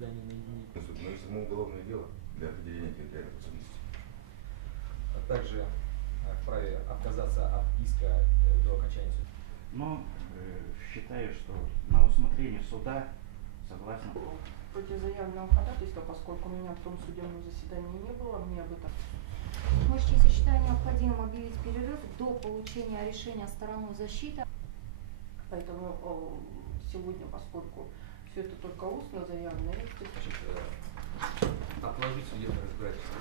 свидание наедине. Ну, уголовное дело для определения территориальной подсудности. А также вправе отказаться от иска до окончания суда. Но считаю, что на усмотрение суда согласно. Против заявленного ходатайства, поскольку меня в том судебном заседании не было, мне об этом. Ваша честь, я считаю необходимым объявить перерыв до получения решения стороны защиты. Поэтому сегодня, поскольку все это только устно заявлено, Отложить судебное разбирательство.